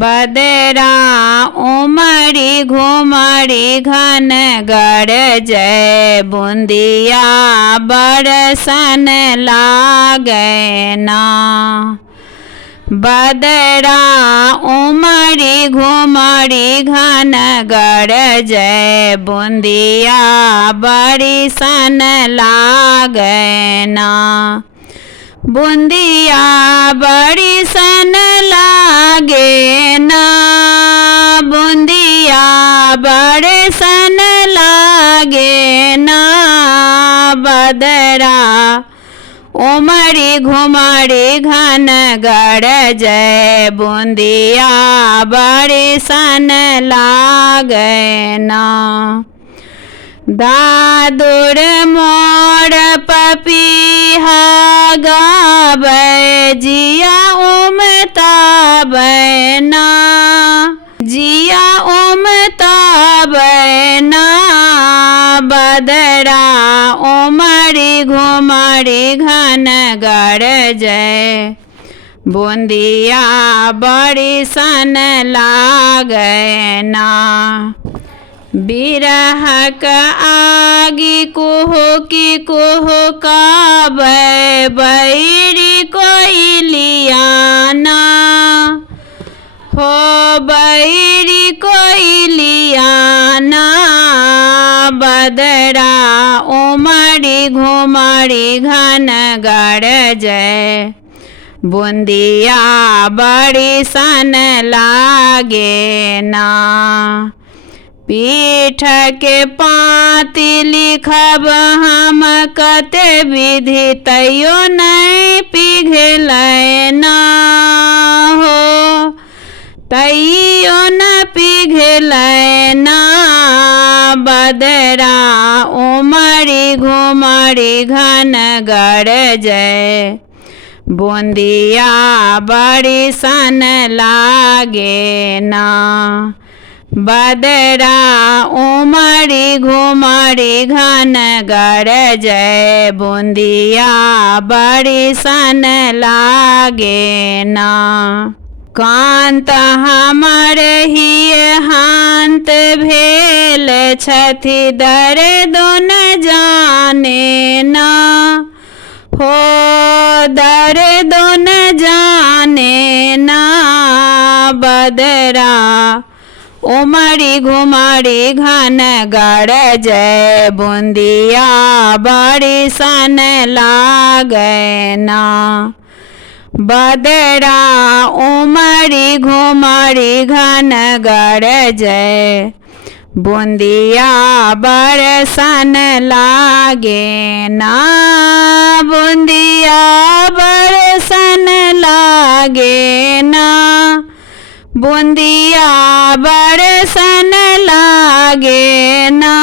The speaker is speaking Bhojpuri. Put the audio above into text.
बदरा उमड़ी घुमड़ी घन गरजै बूंदिया बरसन लागे ना। बदरा उमड़ी घुमड़ी घन गरजै बूंदिया बरसन लागे ना। बूंदिया बरसन लागे ना। बूंदिया बरसन लागे ना। बदरा उमड़ी घुमड़ी घन गरजै बूंदिया बरसन लागे ना। दादुर मोर पपीहा गाबै जिया उमताबै ना। जिया उमताबै ना। बदरा उमड़ी घुमड़ी घन गरजै बूंदिया बरसन लागे ना। बिरहक आगि कुहुकी कुहुकाबै बैरी कोइलिया ना। हो बैरी कोइलिया ना। बदरा उमड़ी घुमड़ी घन गरजै बूंदिया बरसन लागे ना। पीठ के पाती लिखब हम कते विधि तैयो नहीं पिघलै ना। हो तैयो न पिघलै ना। बदरा उमड़ी घुमड़ी घन गरजै बूंदिया बरसन लागे ना। बदरा उमड़ी घुमड़ी घन गरजै बूंदिया बरसन लागे ना। कांत हमर हिय हांत भेल छथि दर्द न जाने ना। हो दर्द न जाने ना। बदरा उमड़ी घुमड़ी घन गरजै बूंदिया बरसन लागे ना। बदरा उमड़ी घुमड़ी घन गरजै बूंदिया बरसन लागे ना। बूंदिया बरसन लागे ना। बूंदिया बरसन लागे ना।